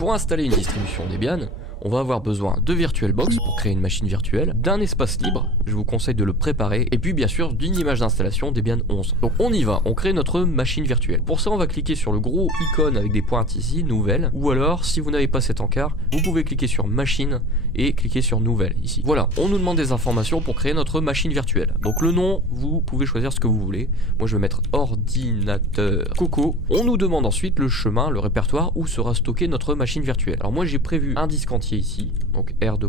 Pour installer une distribution Debian, on va avoir besoin de VirtualBox pour créer une machine virtuelle, d'un espace libre, je vous conseille de le préparer, et puis bien sûr d'une image d'installation Debian 11. Donc on y va, on crée notre machine virtuelle. Pour ça on va cliquer sur le gros icône avec des pointes ici, nouvelle, ou alors si vous n'avez pas cet encart, vous pouvez cliquer sur machine et cliquer sur nouvelle ici. Voilà, on nous demande des informations pour créer notre machine virtuelle. Donc le nom, vous pouvez choisir ce que vous voulez. Moi je vais mettre ordinateur Coco. On nous demande ensuite le chemin, le répertoire où sera stocké notre machine virtuelle. Alors moi j'ai prévu un disque entier ici, donc R2.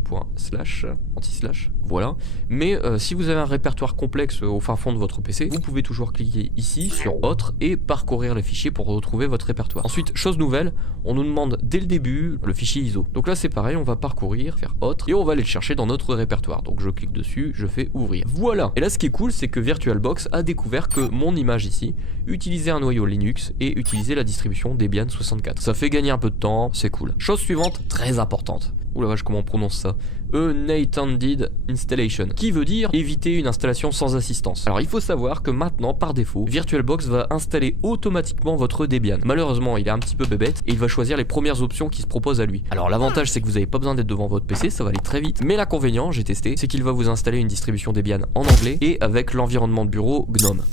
Anti-slash, voilà. Mais si vous avez un répertoire complexe au fin fond de votre PC, vous pouvez toujours cliquer ici sur autre et parcourir les fichiers pour retrouver votre répertoire. Ensuite, chose nouvelle, on nous demande dès le début le fichier ISO. Donc là c'est pareil, on va parcourir, faire autre et on va aller le chercher dans notre répertoire. Donc je clique dessus, je fais ouvrir. Voilà. Et là ce qui est cool, c'est que VirtualBox a découvert que mon image ici utilisait un noyau Linux et utilisait la distribution Debian 64. Ça fait gagner un peu de temps, c'est cool. Chose suivante, très importante. Ouh la vache, comment on prononce ça? Unattended Installation, qui veut dire éviter une installation sans assistance. Alors il faut savoir que maintenant, par défaut, VirtualBox va installer automatiquement votre Debian. Malheureusement, il est un petit peu bébête et il va choisir les premières options qui se proposent à lui. Alors l'avantage, c'est que vous n'avez pas besoin d'être devant votre PC, ça va aller très vite. Mais l'inconvénient, j'ai testé, c'est qu'il va vous installer une distribution Debian en anglais et avec l'environnement de bureau GNOME.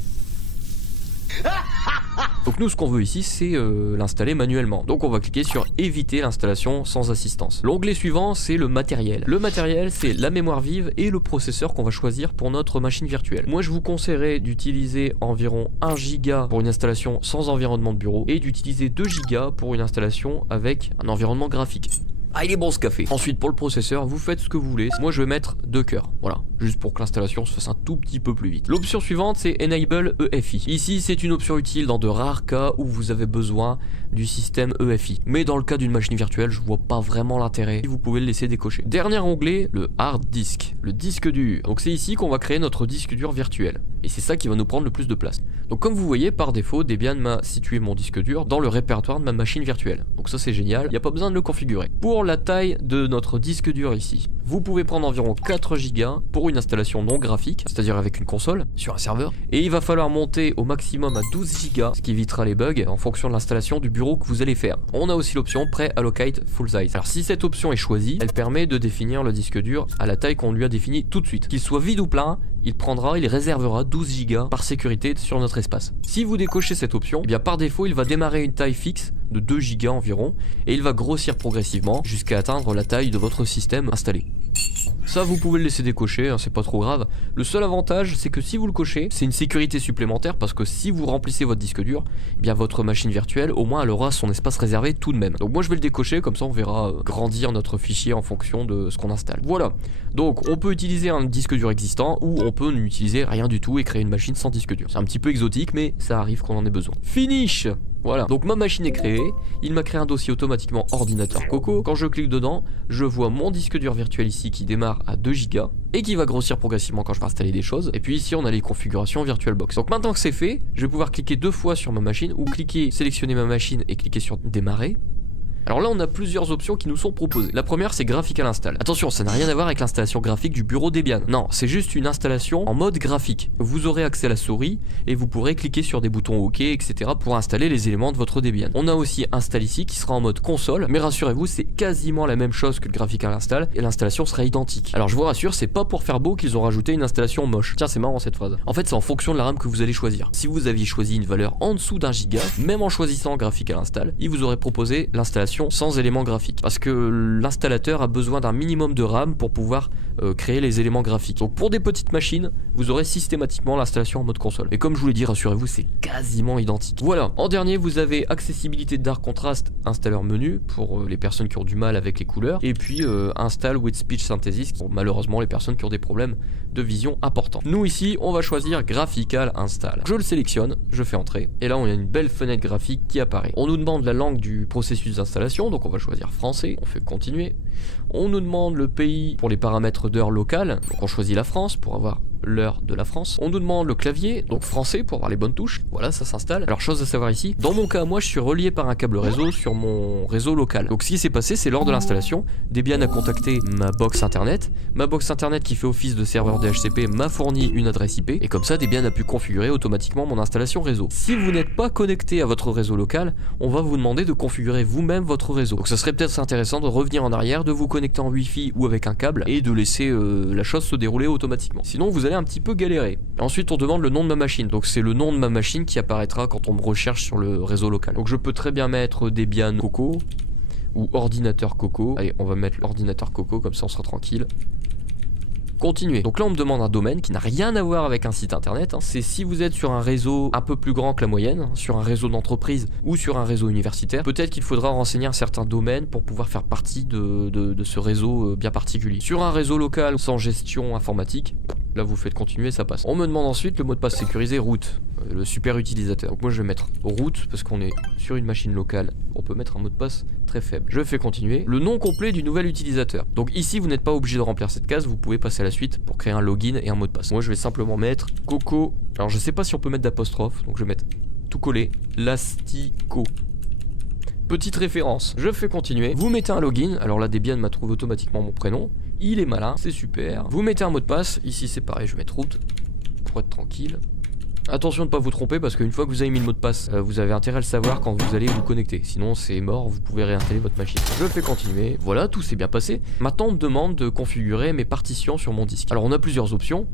Donc nous ce qu'on veut ici c'est l'installer manuellement. Donc on va cliquer sur éviter l'installation sans assistance. L'onglet suivant c'est le matériel. Le matériel c'est la mémoire vive et le processeur qu'on va choisir pour notre machine virtuelle. Moi je vous conseillerais d'utiliser environ 1 Go pour une installation sans environnement de bureau et d'utiliser 2 Go pour une installation avec un environnement graphique. Ah il est bon ce café. Ensuite pour le processeur vous faites ce que vous voulez. Moi je vais mettre 2 cœurs, voilà, juste pour que l'installation se fasse un tout petit peu plus vite. L'option suivante c'est Enable EFI. Ici c'est une option utile dans de rares cas où vous avez besoin du système EFI. Mais dans le cas d'une machine virtuelle je vois pas vraiment l'intérêt, vous pouvez le laisser décocher. Dernier onglet, le hard disk, le disque dur. Donc c'est ici qu'on va créer notre disque dur virtuel. Et c'est ça qui va nous prendre le plus de place. Donc comme vous voyez par défaut Debian m'a situé mon disque dur dans le répertoire de ma machine virtuelle. Donc ça c'est génial, il n'y a pas besoin de le configurer. Pour la taille de notre disque dur ici, vous pouvez prendre environ 4 Go pour une installation non graphique, c'est-à-dire avec une console sur un serveur, et il va falloir monter au maximum à 12 Go, ce qui évitera les bugs en fonction de l'installation du bureau que vous allez faire. On a aussi l'option Pre-Allocate Full Size. Alors si cette option est choisie, elle permet de définir le disque dur à la taille qu'on lui a définie tout de suite. Qu'il soit vide ou plein, il réservera 12 Go par sécurité sur notre espace. Si vous décochez cette option, eh bien par défaut il va démarrer une taille fixe de 2 Go environ et il va grossir progressivement jusqu'à atteindre la taille de votre système installé. Ça vous pouvez le laisser décocher, hein, c'est pas trop grave. Le seul avantage c'est que si vous le cochez, c'est une sécurité supplémentaire parce que si vous remplissez votre disque dur, eh bien votre machine virtuelle au moins elle aura son espace réservé tout de même. Donc moi je vais le décocher, comme ça on verra grandir notre fichier en fonction de ce qu'on installe. Voilà, donc on peut utiliser un disque dur existant ou on peut n'utiliser rien du tout et créer une machine sans disque dur. C'est un petit peu exotique mais ça arrive qu'on en ait besoin. Finish. Voilà, donc ma machine est créée, il m'a créé un dossier automatiquement ordinateur Coco. Quand je clique dedans, je vois mon disque dur virtuel ici qui démarre à 2 Go et qui va grossir progressivement quand je vais installer des choses. Et puis ici on a les configurations VirtualBox. Donc maintenant que c'est fait, je vais pouvoir cliquer 2 fois sur ma machine ou cliquer, sélectionner ma machine et cliquer sur démarrer. Alors là on a plusieurs options qui nous sont proposées. La première c'est Graphical Install. Attention, ça n'a rien à voir avec l'installation graphique du bureau Debian. Non, c'est juste une installation en mode graphique. Vous aurez accès à la souris et vous pourrez cliquer sur des boutons OK, etc. pour installer les éléments de votre Debian. On a aussi Install ici qui sera en mode console, mais rassurez-vous c'est quasiment la même chose que le Graphical Install et l'installation sera identique. Alors je vous rassure, c'est pas pour faire beau qu'ils ont rajouté une installation moche. Tiens, c'est marrant cette phrase. En fait c'est en fonction de la RAM que vous allez choisir. Si vous aviez choisi une valeur en dessous d'1 Go, même en choisissant Graphical Install, il vous aurait proposé l'installation sans éléments graphiques parce que l'installateur a besoin d'un minimum de RAM pour pouvoir créer les éléments graphiques. Donc pour des petites machines, vous aurez systématiquement l'installation en mode console. Et comme je vous l'ai dit, rassurez-vous, c'est quasiment identique. Voilà, en dernier, vous avez accessibilité Dark Contrast, installeur menu pour les personnes qui ont du mal avec les couleurs, et puis Install with Speech Synthesis pour malheureusement les personnes qui ont des problèmes de vision importants. Nous ici, on va choisir Graphical Install. Je le sélectionne, je fais entrer, et là on a une belle fenêtre graphique qui apparaît. On nous demande la langue du processus d'installation, donc on va choisir français, on fait continuer. On nous demande le pays pour les paramètres d'heure locale, donc on choisit la France pour avoir l'heure de la France. On nous demande le clavier, donc français pour avoir les bonnes touches. Voilà, ça s'installe. Alors chose à savoir ici, dans mon cas, moi je suis relié par un câble réseau sur mon réseau local. Donc ce qui s'est passé, c'est lors de l'installation, Debian a contacté ma box internet. Ma box internet qui fait office de serveur DHCP m'a fourni une adresse IP et comme ça Debian a pu configurer automatiquement mon installation réseau. Si vous n'êtes pas connecté à votre réseau local, on va vous demander de configurer vous-même votre réseau. Donc ça serait peut-être intéressant de revenir en arrière, de vous connecter en Wi-Fi ou avec un câble et de laisser la chose se dérouler automatiquement. Sinon vous allez un petit peu galérer. Ensuite on demande le nom de ma machine. Donc c'est le nom de ma machine qui apparaîtra quand on me recherche sur le réseau local. Donc je peux très bien mettre Debian Coco ou ordinateur Coco. Allez, on va mettre l'ordinateur Coco, comme ça on sera tranquille. Continuer. Donc là on me demande un domaine qui n'a rien à voir avec un site internet, hein. C'est si vous êtes sur un réseau un peu plus grand que la moyenne, hein, sur un réseau d'entreprise ou sur un réseau universitaire, peut-être qu'il faudra renseigner un certain domaine pour pouvoir faire partie de ce réseau bien particulier. Sur un réseau local sans gestion informatique, là vous faites continuer, ça passe. On me demande ensuite le mot de passe sécurisé root, le super utilisateur. Donc moi je vais mettre root parce qu'on est sur une machine locale, on peut mettre un mot de passe très faible. Je fais continuer. Le nom complet du nouvel utilisateur. Donc ici vous n'êtes pas obligé de remplir cette case, vous pouvez passer à la suite pour créer un login et un mot de passe. Moi je vais simplement mettre Coco. Alors je sais pas si on peut mettre d'apostrophe, donc je vais mettre tout collé, Lastico. Petite référence, je fais continuer. Vous mettez un login, alors là Debian m'a trouvé automatiquement mon prénom. Il est malin, c'est super. Vous mettez un mot de passe, ici c'est pareil, je vais mettre root pour être tranquille. Attention de ne pas vous tromper parce qu'une fois que vous avez mis le mot de passe, vous avez intérêt à le savoir quand vous allez vous connecter. Sinon c'est mort, vous pouvez réinstaller votre machine. Je fais continuer, voilà, tout s'est bien passé. Maintenant on me demande de configurer mes partitions sur mon disque. Alors on a plusieurs options.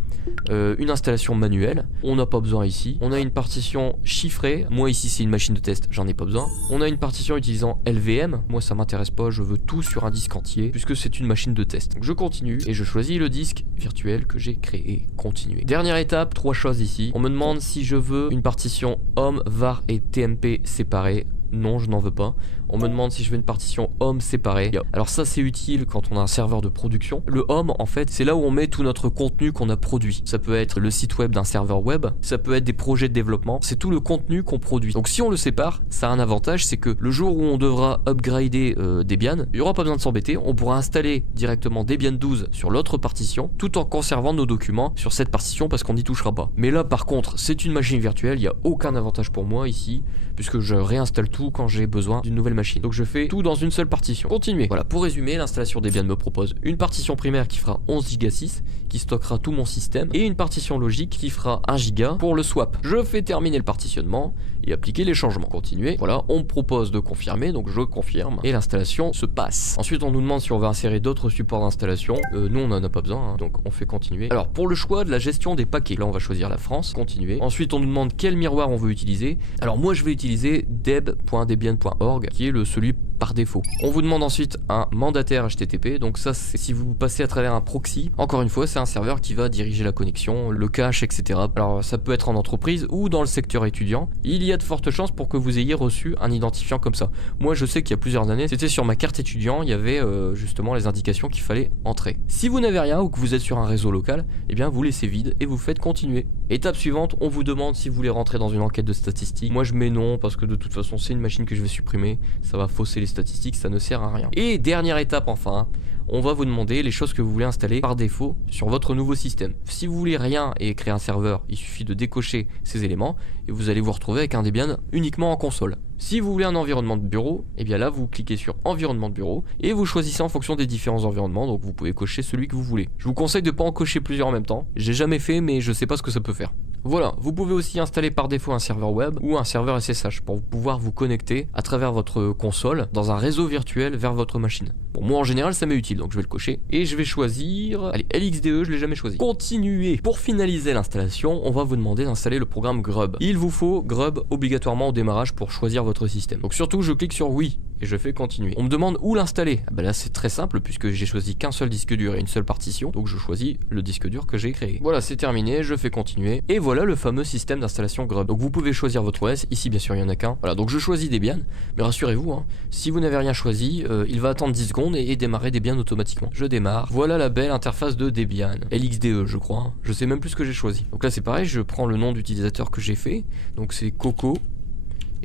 Une installation manuelle, on n'a pas besoin ici. On a une partition chiffrée, moi ici c'est une machine de test, j'en ai pas besoin. On a une partition utilisant LVM, moi ça m'intéresse pas, je veux tout sur un disque entier puisque c'est une machine de test. Donc je continue et je choisis le disque virtuel que j'ai créé. Continuer. Dernière étape, 3 choses ici. On me demande si je veux une partition home, var et tmp séparées. Non, je n'en veux pas. On me demande si je veux une partition home séparée. Alors ça c'est utile quand on a un serveur de production. Le home en fait c'est là où on met tout notre contenu qu'on a produit. Ça peut être le site web d'un serveur web, ça peut être des projets de développement, c'est tout le contenu qu'on produit. Donc si on le sépare, ça a un avantage, c'est que le jour où on devra upgrader Debian, il n'y aura pas besoin de s'embêter, on pourra installer directement Debian 12 sur l'autre partition, tout en conservant nos documents sur cette partition parce qu'on n'y touchera pas. Mais là par contre, c'est une machine virtuelle, il n'y a aucun avantage pour moi ici, puisque je réinstalle tout quand j'ai besoin d'une nouvelle machine. Donc je fais tout dans une seule partition. Continuer. Voilà, pour résumer, l'installation Debian me propose une partition primaire qui fera 11 Go 6, qui stockera tout mon système, et une partition logique qui fera 1 Go pour le swap. Je fais terminer le partitionnement et appliquer les changements. Continuer. Voilà, on me propose de confirmer, donc je confirme, et l'installation se passe. Ensuite, on nous demande si on va insérer d'autres supports d'installation. Nous, on n'en a pas besoin, hein, donc on fait continuer. Alors, pour le choix de la gestion des paquets, là, on va choisir la France. Continuer. Ensuite, on nous demande quel miroir on veut utiliser. Alors, moi, je vais utiliser deb.debian.org, qui est celui par défaut. On vous demande ensuite un mandataire HTTP, donc ça c'est si vous passez à travers un proxy. Encore une fois, c'est un serveur qui va diriger la connexion, le cache, etc. Alors ça peut être en entreprise ou dans le secteur étudiant. Il y a de fortes chances pour que vous ayez reçu un identifiant comme ça. Moi je sais qu'il y a plusieurs années, c'était sur ma carte étudiant, il y avait justement les indications qu'il fallait entrer. Si vous n'avez rien ou que vous êtes sur un réseau local, eh bien vous laissez vide et vous faites continuer. Étape suivante, on vous demande si vous voulez rentrer dans une enquête de statistiques. Moi je mets non parce que de toute façon c'est une machine que je vais supprimer, ça va fausser les statistiques, ça ne sert à rien. Et dernière étape enfin, on va vous demander les choses que vous voulez installer par défaut sur votre nouveau système. Si vous voulez rien et créer un serveur, il suffit de décocher ces éléments et vous allez vous retrouver avec un Debian uniquement en console. Si vous voulez un environnement de bureau, et bien là vous cliquez sur environnement de bureau et vous choisissez en fonction des différents environnements, donc vous pouvez cocher celui que vous voulez. Je vous conseille de ne pas en cocher plusieurs en même temps, j'ai jamais fait mais je sais pas ce que ça peut faire. Voilà, vous pouvez aussi installer par défaut un serveur web ou un serveur SSH pour pouvoir vous connecter à travers votre console dans un réseau virtuel vers votre machine. Bon, moi en général ça m'est utile donc je vais le cocher et je vais choisir, allez, LXDE, je l'ai jamais choisi. Continuer. Pour finaliser l'installation, on va vous demander d'installer le programme Grub. Il vous faut Grub obligatoirement au démarrage pour choisir votre système. Donc surtout je clique sur oui et je fais continuer. On me demande où l'installer. Ah bah là c'est très simple puisque j'ai choisi qu'un seul disque dur et une seule partition, donc je choisis le disque dur que j'ai créé. Voilà, c'est terminé, je fais continuer et voilà le fameux système d'installation Grub. Donc vous pouvez choisir votre OS, ici bien sûr il y en a qu'un. Voilà, donc je choisis Debian, mais rassurez-vous, hein, si vous n'avez rien choisi, il va attendre 10 secondes et démarrer Debian automatiquement. Je démarre. Voilà la belle interface de Debian. LXDE je crois, hein. Je sais même plus ce que j'ai choisi. Donc là c'est pareil, je prends le nom d'utilisateur que j'ai fait, donc c'est Coco.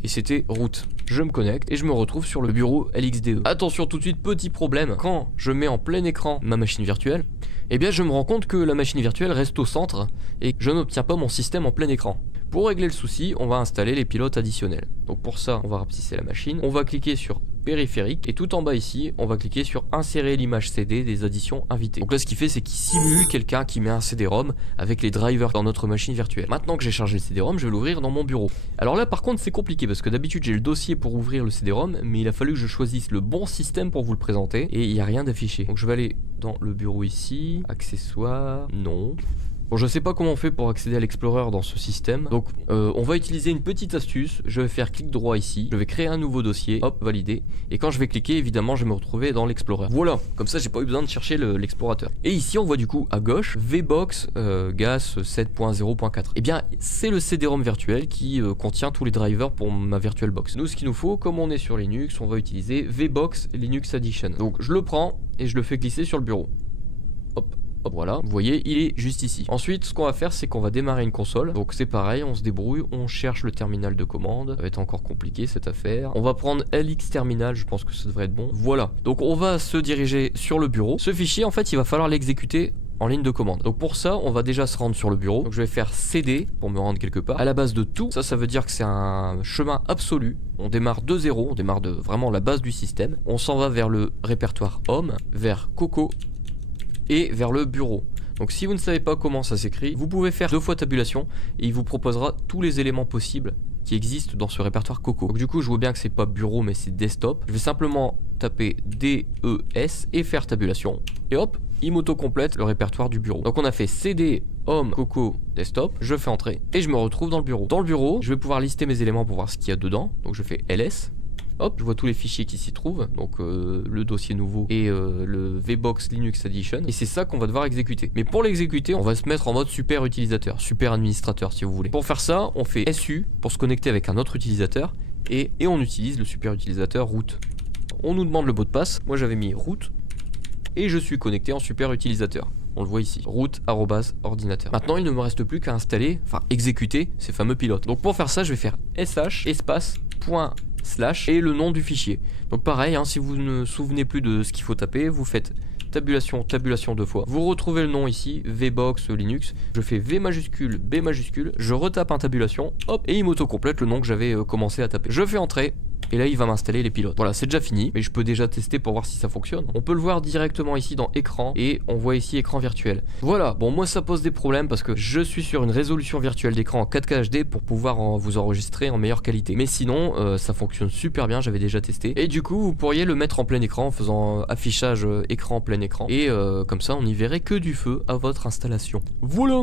et c'était route. Je me connecte et je me retrouve sur le bureau LXDE. Attention tout de suite, petit problème, quand je mets en plein écran ma machine virtuelle, eh bien je me rends compte que la machine virtuelle reste au centre et que je n'obtiens pas mon système en plein écran. Pour régler le souci, on va installer les pilotes additionnels. Donc pour ça, on va rapetisser la machine, on va cliquer sur périphérique et tout en bas ici, on va cliquer sur insérer l'image CD des additions invitées. Donc là ce qu'il fait, c'est qu'il simule quelqu'un qui met un CD-ROM avec les drivers dans notre machine virtuelle. Maintenant que j'ai chargé le CD-ROM, je vais l'ouvrir dans mon bureau. Alors là par contre c'est compliqué parce que d'habitude j'ai le dossier pour ouvrir le CD-ROM, mais il a fallu que je choisisse le bon système pour vous le présenter et il n'y a rien d'affiché. Donc je vais aller dans le bureau ici, accessoires, non. Bon, je sais pas comment on fait pour accéder à l'Explorer dans ce système, donc on va utiliser une petite astuce. Je vais faire clic droit ici, je vais créer un nouveau dossier, hop, valider, et quand je vais cliquer, évidemment, je vais me retrouver dans l'Explorer. Voilà, comme ça, j'ai pas eu besoin de chercher l'explorateur. Et ici, on voit du coup à gauche VBox GAS 7.0.4. Et bien, c'est le CD-ROM virtuel qui contient tous les drivers pour ma VirtualBox. Nous, ce qu'il nous faut, comme on est sur Linux, on va utiliser VBox Linux Addition. Donc, je le prends et je le fais glisser sur le bureau. Hop. Hop, voilà, vous voyez, il est juste ici. Ensuite, ce qu'on va faire, c'est qu'on va démarrer une console. Donc c'est pareil, on se débrouille, on cherche le terminal de commande. Ça va être encore compliqué cette affaire. On va prendre LX terminal, je pense que ça devrait être bon. Voilà, donc on va se diriger sur le bureau. Ce fichier, en fait, il va falloir l'exécuter en ligne de commande. Donc pour ça, on va déjà se rendre sur le bureau. Donc je vais faire CD pour me rendre quelque part. À la base de tout, ça veut dire que c'est un chemin absolu. On démarre de zéro, on démarre de vraiment la base du système. On s'en va vers le répertoire Home, vers Coco et vers le bureau. Donc si vous ne savez pas comment ça s'écrit, vous pouvez faire 2 fois tabulation et il vous proposera tous les éléments possibles qui existent dans ce répertoire Coco. Donc du coup je vois bien que c'est pas bureau mais c'est desktop. Je vais simplement taper DES et faire tabulation. Et hop, il m'auto-complète le répertoire du bureau. Donc on a fait CD, Home, Coco, Desktop, je fais entrer et je me retrouve dans le bureau. Dans le bureau, je vais pouvoir lister mes éléments pour voir ce qu'il y a dedans. Donc je fais LS. Hop, je vois tous les fichiers qui s'y trouvent, donc le dossier nouveau et le VBox Linux Addition, et c'est ça qu'on va devoir exécuter. Mais pour l'exécuter, on va se mettre en mode super utilisateur, super administrateur si vous voulez. Pour faire ça, on fait SU pour se connecter avec un autre utilisateur, et on utilise le super utilisateur root. On nous demande le mot de passe, moi j'avais mis root, et je suis connecté en super utilisateur. On le voit ici, root@ordinateur. Maintenant, il ne me reste plus qu'à installer, enfin exécuter ces fameux pilotes. Donc pour faire ça, je vais faire sh espace point slash et le nom du fichier. Donc pareil, hein, si vous ne souvenez plus de ce qu'il faut taper, vous faites tabulation, tabulation 2 fois. Vous retrouvez le nom ici, VBox Linux. Je fais V majuscule, B majuscule, je retape un tabulation, hop, et il m'auto-complète le nom que j'avais commencé à taper. Je fais entrer. Et là il va m'installer les pilotes. Voilà, c'est déjà fini, mais je peux déjà tester pour voir si ça fonctionne. On peut le voir directement ici dans écran, et on voit ici écran virtuel. Voilà, bon moi ça pose des problèmes parce que je suis sur une résolution virtuelle d'écran en 4K HD pour pouvoir vous enregistrer en meilleure qualité. Mais sinon, ça fonctionne super bien, j'avais déjà testé. Et du coup, vous pourriez le mettre en plein écran en faisant affichage écran plein écran. Et comme ça, on n'y verrait que du feu à votre installation. Voilà.